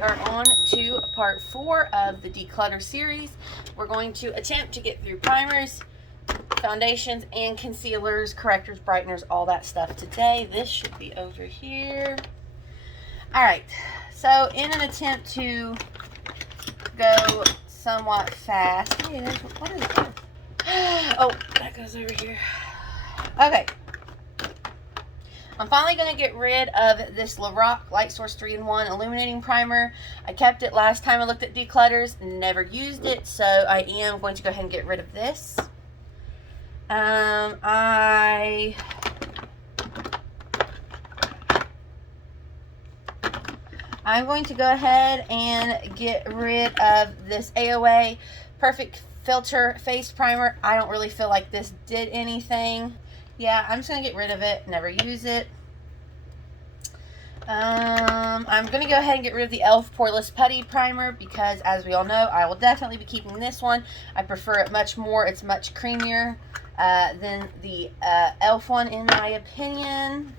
we are on to part 4 of the Declutter series. We're going to attempt to get through primers, foundations, and concealers, correctors, brighteners, all that stuff today. This should be over here. Alright, so in an attempt to go somewhat fast, what is this? Oh, that goes over here. Okay. I'm finally going to get rid of this Lorac Light Source 3-in-1 Illuminating Primer. I kept it last time I looked at declutters, never used it, so I am going to go ahead and get rid of this. I'm going to go ahead and get rid of this AOA Perfect Filter Face Primer. I don't really feel like this did anything. Yeah, I'm just going to get rid of it, never use it. I'm going to go ahead and get rid of the e.l.f. Poreless Putty Primer because, as we all know, I will definitely be keeping this one. I prefer it much more. It's much creamier than the e.l.f. one, in my opinion.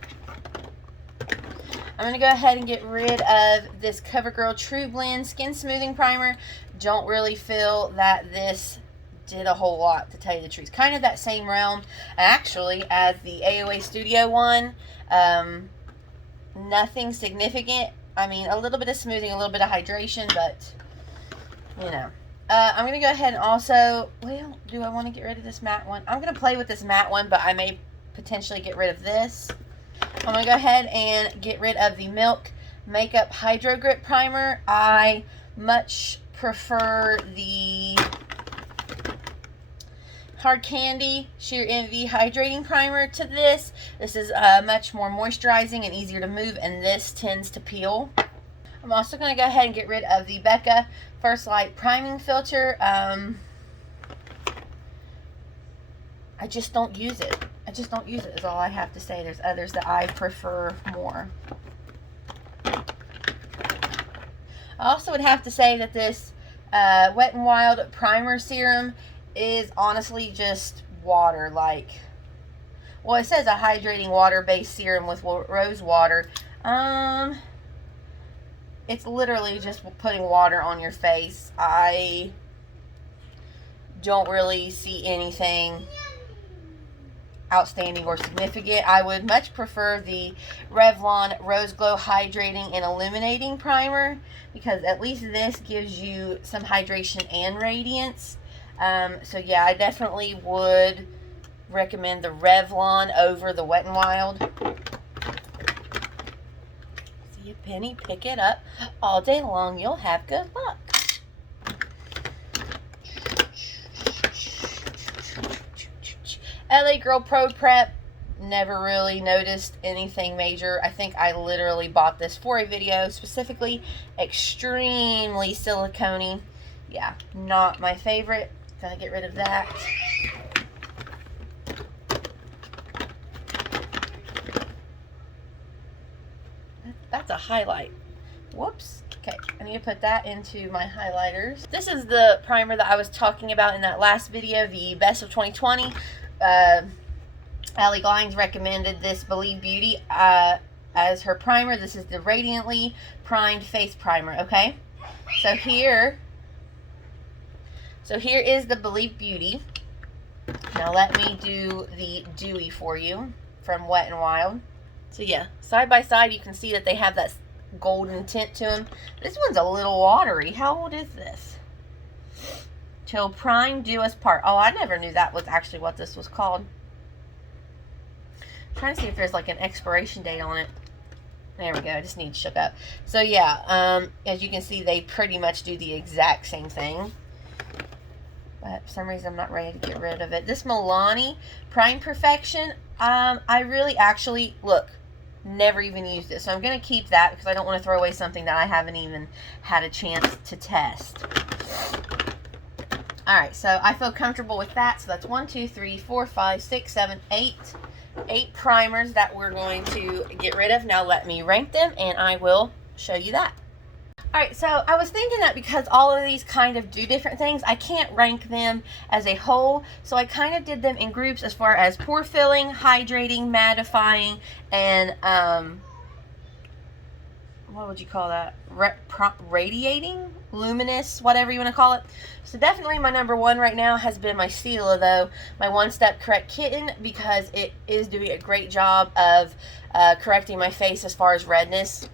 I'm going to go ahead and get rid of this CoverGirl True Blend Skin Smoothing Primer. Don't really feel that this did a whole lot, to tell you the truth. Kind of that same realm, actually, as the AOA Studio one. Nothing significant. I mean, a little bit of smoothing, a little bit of hydration, but, you know. I'm going to go ahead and also, well, do I want to get rid of this matte one? I'm going to play with this matte one, but I may potentially get rid of this. I'm going to go ahead and get rid of the Milk Makeup Hydro Grip Primer. I much prefer the Hard Candy Sheer Envy Hydrating Primer to this. This is much more moisturizing and easier to move, and this tends to peel. I'm also going to go ahead and get rid of the Becca First Light Priming Filter. I just don't use it. I just don't use it, is all I have to say. There's others that I prefer more. I also would have to say that this Wet n Wild Primer Serum is honestly just water. Like, well, it says a hydrating water-based serum with rose water. It's literally just putting water on your face. I don't really see anything outstanding or significant. I would much prefer the Revlon Rose Glow Hydrating and Illuminating Primer, because at least this gives you some hydration and radiance. So yeah, I definitely would recommend the Revlon over the Wet n Wild. See a penny, pick it up all day long. You'll have good luck. LA Girl Pro Prep, never really noticed anything major. I think I literally bought this for a video specifically. Extremely silicone-y. Yeah, not my favorite. Gotta get rid of that. That's a highlight. Whoops. Okay, I need to put that into my highlighters. This is the primer that I was talking about in that last video, the Best of 2020. Allie Glines recommended this Believe Beauty as her primer. This is the Radiantly Primed Face Primer, okay? So here is the Believe Beauty. Now let me do the Dewy for you from Wet n Wild. So yeah, side by side you can see that they have that golden tint to them. This one's a little watery. How old is this? Till Prime Do Us Part. Oh, I never knew that was actually what this was called. I'm trying to see if there's like an expiration date on it. There we go. I just need to shook up. So yeah, as you can see, they pretty much do the exact same thing. But for some reason, I'm not ready to get rid of it. This Milani Prime Perfection, I really actually, look, never even used it. So I'm going to keep that because I don't want to throw away something that I haven't even had a chance to test. Alright, so I feel comfortable with that. So that's 1, 2, 3, 4, 5, 6, 7, 8. 8 primers that we're going to get rid of. Now let me rank them and I will show you that. Alright, so I was thinking that because all of these kind of do different things, I can't rank them as a whole. So I kind of did them in groups as far as pore filling, hydrating, mattifying, and what would you call that? Radiating? Luminous? Whatever you want to call it. So definitely my number one right now has been my Stila, though. My One Step Correct Kitten, because it is doing a great job of correcting my face as far as redness.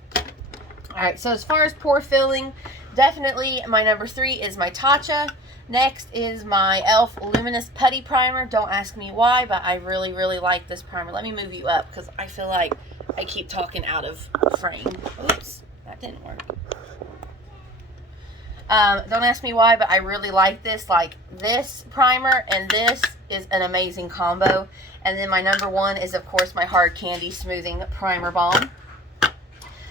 Alright, so as far as pore filling, definitely my number 3 is my Tatcha. Next is my e.l.f. Luminous Putty Primer. Don't ask me why, but I really, really like this primer. Let me move you up because I feel like I keep talking out of frame. Oops, that didn't work. Don't ask me why, but I really like this. Like, this primer and this is an amazing combo. And then my number 1 is, of course, my Hard Candy Smoothing Primer Balm.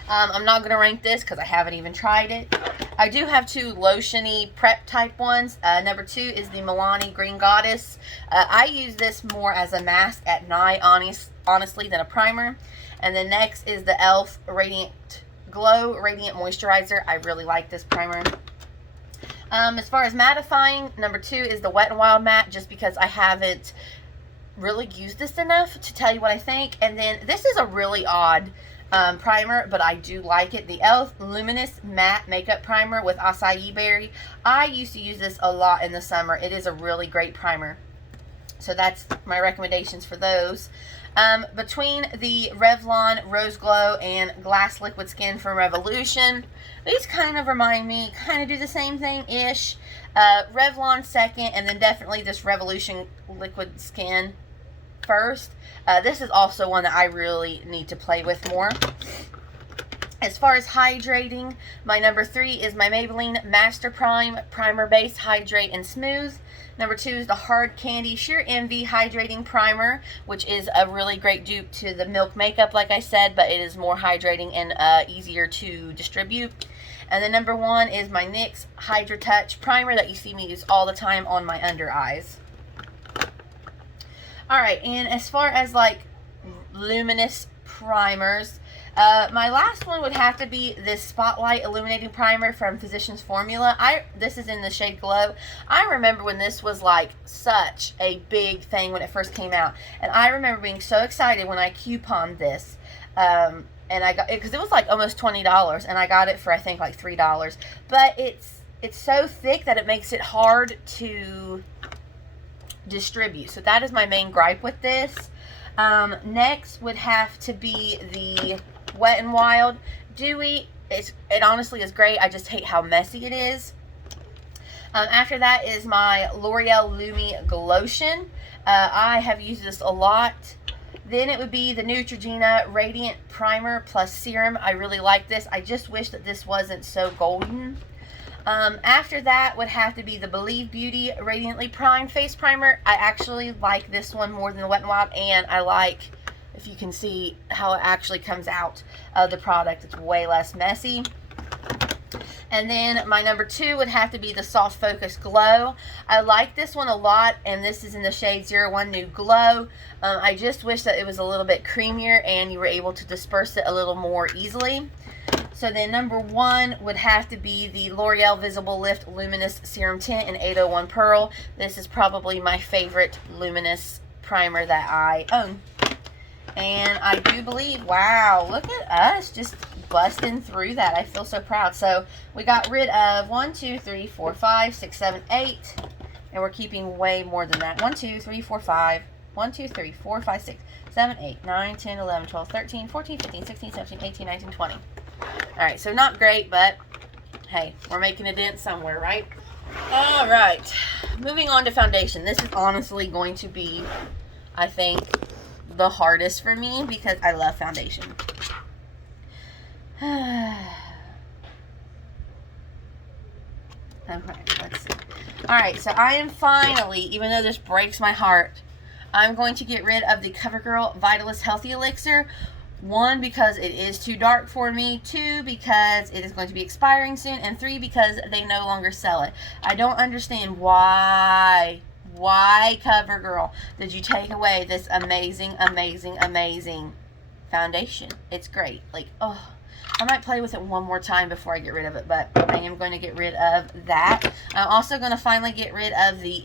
I'm not going to rank this because I haven't even tried it. I do have 2 lotiony prep type ones. Number 2 is the Milani Green Goddess. I use this more as a mask at night, honestly, than a primer. And then next is the e.l.f. Radiant Glow Radiant Moisturizer. I really like this primer. As far as mattifying, number 2 is the Wet n Wild Matte, just because I haven't really used this enough to tell you what I think. And then this is a really odd primer, but I do like it. The e.l.f. Luminous Matte Makeup Primer with Acai Berry. I used to use this a lot in the summer. It is a really great primer. So that's my recommendations for those. Between the Revlon Rose Glow and Glass Liquid Skin from Revolution, these kind of remind me, kind of do the same thing-ish. Revlon second, and then definitely this Revolution Liquid Skin first. This is also one that I really need to play with more. As far as hydrating, my number 3 is my Maybelline Master Prime Primer Base Hydrate and Smooth. Number 2 is the Hard Candy Sheer Envy Hydrating Primer, which is a really great dupe to the Milk Makeup, like I said, but it is more hydrating and easier to distribute. And then number 1 is my NYX Hydra Touch Primer that you see me use all the time on my under eyes. Alright, and as far as like luminous primers, my last one would have to be this Spotlight Illuminating Primer from Physicians Formula. This is in the shade Glow. I remember when this was like such a big thing when it first came out. And I remember being so excited when I couponed this. And I got it because it was like almost $20. And I got it for I think like $3. But it's so thick that it makes it hard to distribute. So that is my main gripe with this. Next would have to be the Wet n Wild Dewy. It honestly is great. I just hate how messy it is. After that is my L'Oreal Lumi Glotion. I have used this a lot. Then it would be the Neutrogena Radiant Primer plus Serum. I really like this. I just wish that this wasn't so golden. After that would have to be the Believe Beauty Radiantly Primed Face Primer. I actually like this one more than the Wet n Wild, and I like, if you can see how it actually comes out of the product. It's way less messy. And then my number 2 would have to be the Soft Focus Glow. I like this one a lot, and this is in the shade 01 Nude Glow. I just wish that it was a little bit creamier and you were able to disperse it a little more easily. So then number 1 would have to be the L'Oreal Visible Lift Luminous Serum Tint in 801 Pearl. This is probably my favorite luminous primer that I own. And I do believe, wow, look at us just busting through that. I feel so proud. So we got rid of 1, 2, 3, 4, 5, 6, 7, 8. And we're keeping way more than that. 1, 2, 3, 4, 5. 1, 2, 3, 4, 5, 6, 7, 8, 9, 10, 11, 12, 13, 14, 15, 16, 17, 18, 19, 20. Alright, so not great, but hey, we're making a dent somewhere, right? Alright, moving on to foundation. This is honestly going to be, I think, the hardest for me because I love foundation. Okay, let's see. Alright, so I am finally, even though this breaks my heart, I'm going to get rid of the CoverGirl Vitalist Healthy Elixir. 1, because it is too dark for me. 2, because it is going to be expiring soon. And 3, because they no longer sell it. I don't understand why CoverGirl did you take away this amazing, amazing, amazing foundation. It's great. Like, oh, I might play with it one more time before I get rid of it, but I am going to get rid of that. I'm also going to finally get rid of the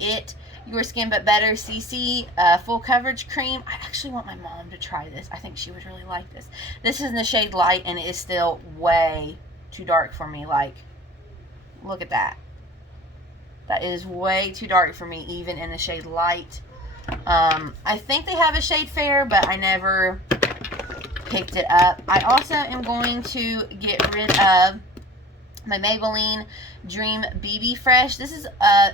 Your Skin But Better CC Full Coverage Cream. I actually want my mom to try this. I think she would really like this. This is in the shade Light, and it is still way too dark for me. Like, look at that. That is way too dark for me, even in the shade Light. I think they have a shade Fair, but I never picked it up. I also am going to get rid of my Maybelline Dream BB Fresh. This is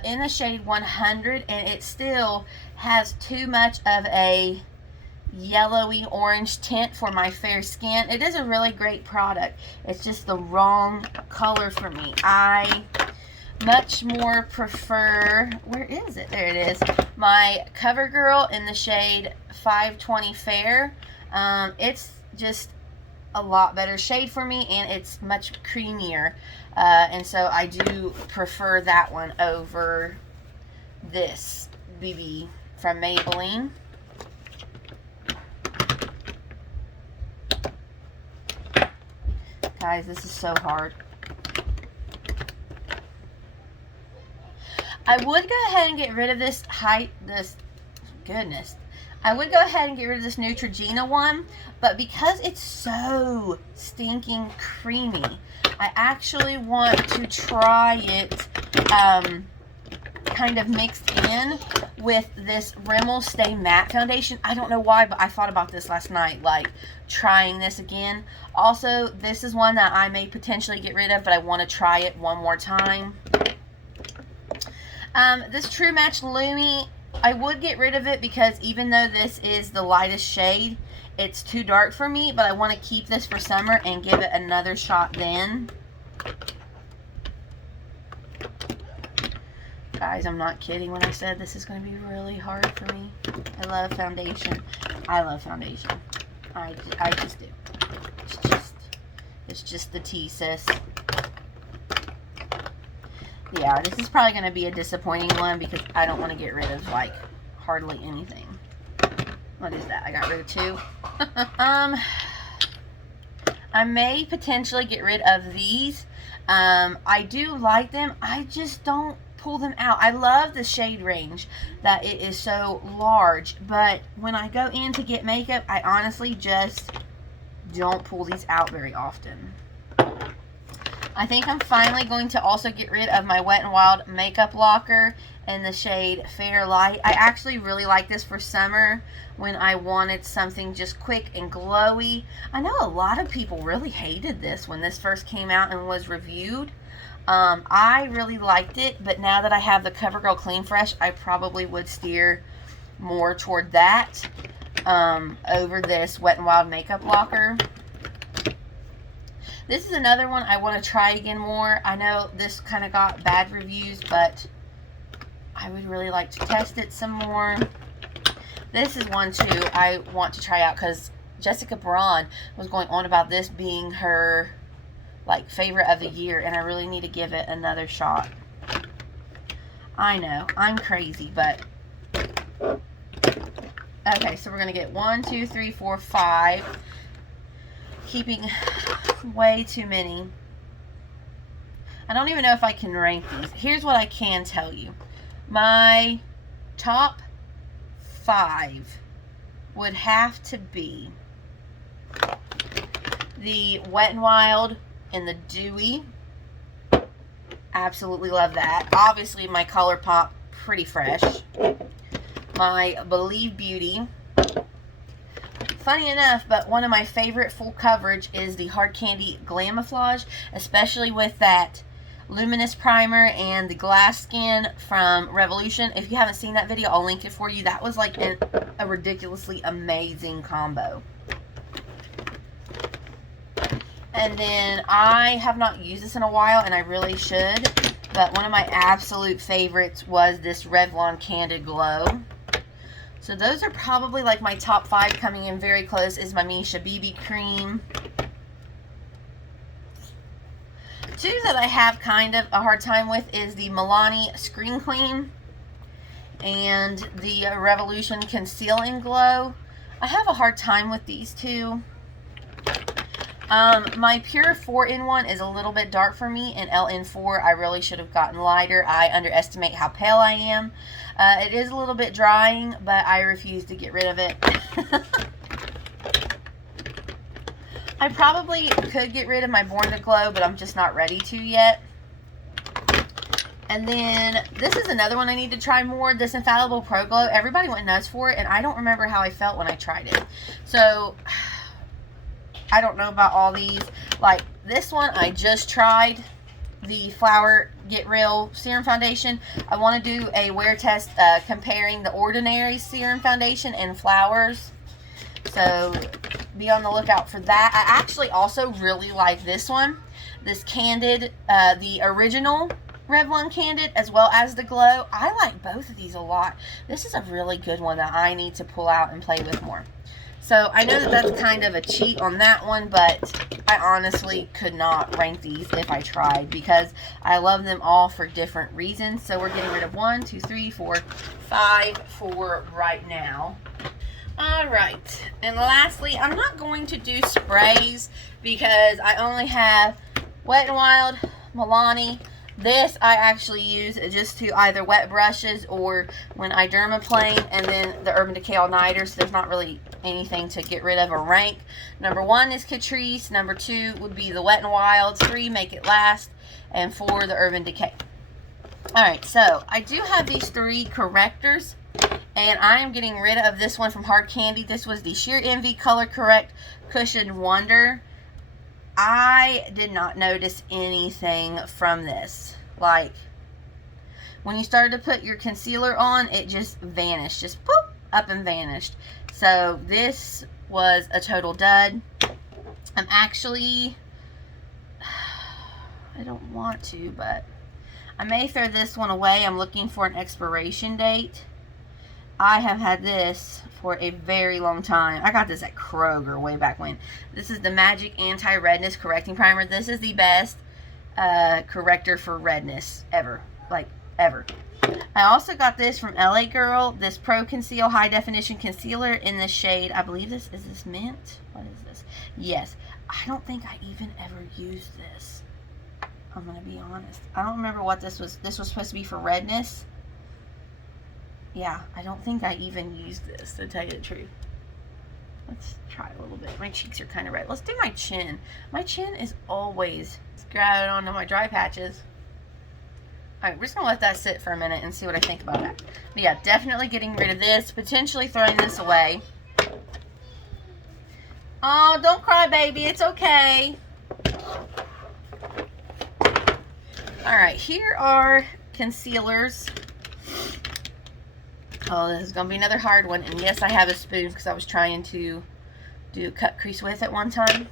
in the shade 100, and it still has too much of a yellowy orange tint for my fair skin. It is a really great product. It's just the wrong color for me. I much more prefer, where is it? There it is. My CoverGirl in the shade 520 Fair. It's just a lot better shade for me, and it's much creamier, and so I do prefer that one over this BB from Maybelline. Guys, this is so hard. I would go ahead and get rid of this goodness. I would go ahead and get rid of this Neutrogena one, but because it's so stinking creamy, I actually want to try it kind of mixed in with this Rimmel Stay Matte Foundation. I don't know why, but I thought about this last night, like trying this again. Also, this is one that I may potentially get rid of, but I want to try it one more time. This True Match Lumi, I would get rid of it because even though this is the lightest shade, it's too dark for me, but I want to keep this for summer and give it another shot then. Guys, I'm not kidding when I said this is going to be really hard for me. I love foundation. I love foundation. I just do. It's just the tea, sis. Yeah, this is probably going to be a disappointing one because I don't want to get rid of, like, hardly anything. What is that? I got rid of 2. I may potentially get rid of these. I do like them. I just don't pull them out. I love the shade range that it is so large, but when I go in to get makeup, I honestly just don't pull these out very often. I think I'm finally going to also get rid of my Wet n Wild Makeup Locker in the shade Fair Light. I actually really like this for summer when I wanted something just quick and glowy. I know a lot of people really hated this when this first came out and was reviewed. I really liked it, but now that I have the CoverGirl Clean Fresh, I probably would steer more toward that over this Wet n Wild Makeup Locker. This is another one I want to try again more. I know this kind of got bad reviews, but I would really like to test it some more. This is one, too, I want to try out because Jessica Braun was going on about this being her, like, favorite of the year, and I really need to give it another shot. I know, I'm crazy, but... Okay, so we're going to get 1, 2, 3, 4, 5... Keeping way too many. I don't even know if I can rank these. Here's what I can tell you. My top 5 would have to be the Wet n Wild and the Dewy. Absolutely love that. Obviously, my ColourPop Pretty Fresh. My Believe Beauty. Funny enough, but one of my favorite full coverage is the Hard Candy Glamouflage, especially with that luminous primer and the glass skin from Revolution. If you haven't seen that video, I'll link it for you. That was like a ridiculously amazing combo. And then I have not used this in a while, and I really should, but one of my absolute favorites was this Revlon Candid Glow. So those are probably like my top 5. Coming in very close is my Misha BB Cream. 2 that I have kind of a hard time with is the Milani Screen Clean and the Revolution Conceal and Glow. I have a hard time with these 2. My Pure 4-in-1 is a little bit dark for me, and LN4 I really should have gotten lighter. I underestimate how pale I am. It is a little bit drying, but I refuse to get rid of it. I probably could get rid of my Born to Glow, but I'm just not ready to yet. And then this is another one I need to try more, this Infallible Pro Glow. Everybody went nuts for it, and I don't remember how I felt when I tried it. So, I don't know about all these. Like, this one I just tried, the Flower Get Real Serum Foundation. I want to do a wear test comparing the Ordinary Serum Foundation and Flowers. So, be on the lookout for that. I actually also really like this one. This Candid, the original Revlon Candid, as well as the Glow. I like both of these a lot. This is a really good one that I need to pull out and play with more. So I know that that's kind of a cheat on that one, but I honestly could not rank these if I tried, because I love them all for different reasons. So we're getting rid of 1, 2, 3, 4, 5 for right now. Alright, and lastly, I'm not going to do sprays because I only have Wet n Wild, Milani. This I actually use just to either wet brushes or when I dermaplane, and then the Urban Decay All Nighter, so there's not really anything to get rid of or rank. Number 1 is Catrice, number 2 would be the Wet n Wild, 3 Make It Last, and 4 the Urban Decay. Alright, so I do have these 3 correctors, and I am getting rid of this one from Hard Candy. This was the Sheer Envy Color Correct Cushioned Wonder. I did not notice anything from this. Like, when you started to put your concealer on, it just vanished. Just poof, up and vanished. So, this was a total dud. I'm actually, I don't want to, but I may throw this one away. I'm looking for an expiration date. I have had this for a very long time. I got this at Kroger way back when. This is the Magic Anti-Redness Correcting Primer. This is the best corrector for redness ever. Like, ever. I also got this from LA Girl. This Pro Conceal High Definition Concealer in the shade, I believe this, is this mint? What is this? Yes. I don't think I even ever used this. I'm going to be honest. I don't remember what this was. This was supposed to be for redness. Yeah, I don't think I even used this, to tell you the truth. Let's try a little bit. My cheeks are kind of red. Let's do my chin. My chin is always, let's grab it onto my dry patches. Alright, we're just going to let that sit for a minute and see what I think about that. But yeah, definitely getting rid of this. Potentially throwing this away. Oh, don't cry, baby. It's okay. Alright, here are concealers. Oh, this is going to be another hard one. And yes, I have a spoon because I was trying to do a cut crease with it one time.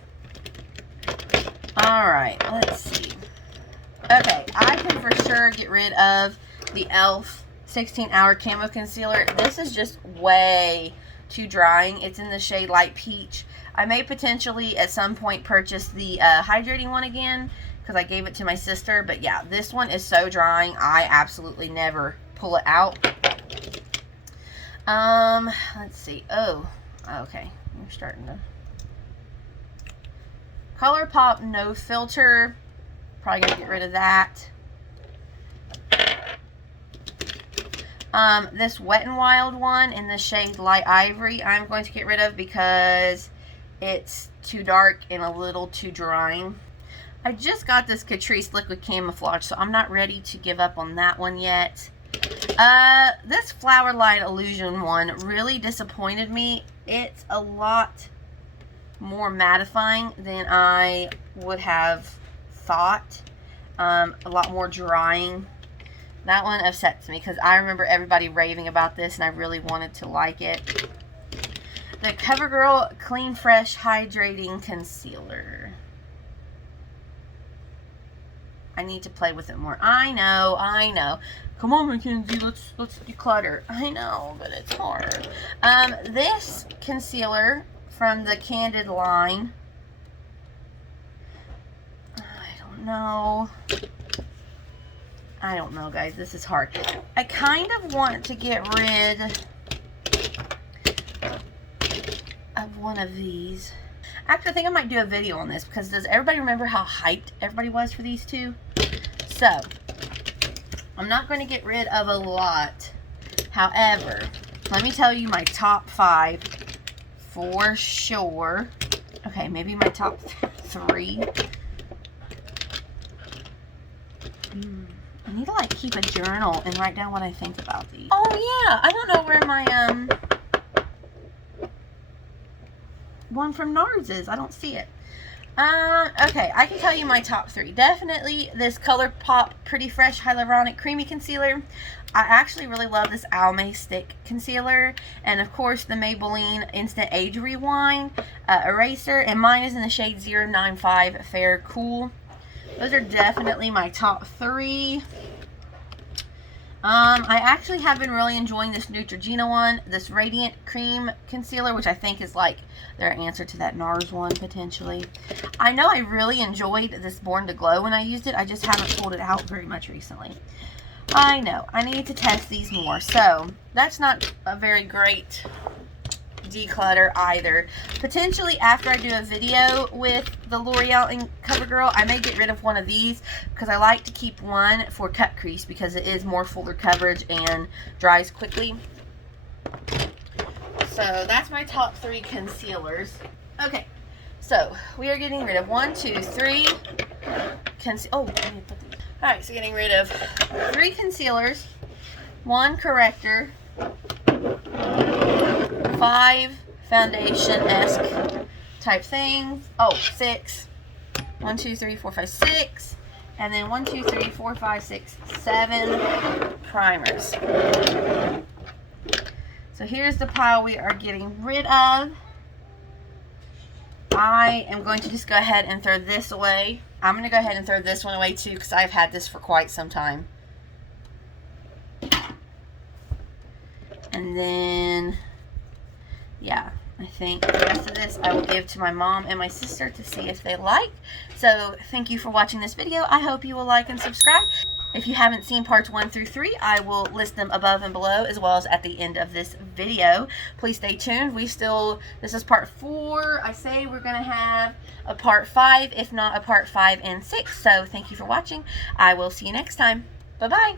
Alright, let's see. Okay, I can for sure get rid of the e.l.f. 16-Hour Camo Concealer. This is just way too drying. It's in the shade Light Peach. I may potentially at some point purchase the hydrating one again because I gave it to my sister. But yeah, this one is so drying. I absolutely never pull it out. Let's see. Oh, okay. We're starting to. ColourPop No Filter. Probably gonna get rid of that. This Wet n Wild one in the shade Light Ivory, I'm going to get rid of because it's too dark and a little too drying. I just got this Catrice Liquid Camouflage, so I'm not ready to give up on that one yet. This Flower Light Illusion one really disappointed me. It's a lot more mattifying than I would have thought. A lot more drying. That one upsets me because I remember everybody raving about this and I really wanted to like it. The CoverGirl Clean Fresh Hydrating Concealer. I need to play with it more. I know. Come on, Mackenzie, let's declutter. I know, but it's hard. This concealer from the Candid line. I don't know, guys. This is hard. I kind of want to get rid of one of these. Actually, I think I might do a video on this because does everybody remember how hyped everybody was for these two? So, I'm not going to get rid of a lot. However, let me tell you my top 5 for sure. Okay, maybe my top 3. I need to like keep a journal and write down what I think about these. Oh yeah, I don't know where my one from NARS is. I don't see it. Okay, I can tell you my top 3. Definitely this ColourPop Pretty Fresh Hyaluronic Creamy Concealer. I actually really love this Almay Stick Concealer. And of course the Maybelline Instant Age Rewind Eraser. And mine is in the shade 095 Fair Cool. Those are definitely my top 3. I actually have been really enjoying this Neutrogena one, this Radiant Cream Concealer, which I think is like their answer to that NARS one, potentially. I know I really enjoyed this Born to Glow when I used it. I just haven't pulled it out very much recently. I know. I need to test these more. So, that's not a very great declutter either. Potentially after I do a video with the L'Oreal and CoverGirl, I may get rid of one of these because I like to keep one for cut crease because it is more fuller coverage and dries quickly. So that's my top 3 concealers. Okay, so we are getting rid of 1, 2, 3 alright, so getting rid of 3 concealers, 1 corrector, 5 foundation-esque type things. Oh, 6. 1, 2, 3, 4, 5, 6. And then 1, 2, 3, 4, 5, 6, 7 primers. So here's the pile we are getting rid of. I am going to just go ahead and throw this away. I'm going to go ahead and throw this one away too because I've had this for quite some time. And then, yeah, I think the rest of this I will give to my mom and my sister to see if they like. So thank you for watching this video. I hope you will like and subscribe. If you haven't seen parts 1 through 3, I will list them above and below as well as at the end of this video. Please stay tuned. This is part 4. I say we're going to have a part 5, if not a part 5 and 6. So thank you for watching. I will see you next time. Bye-bye.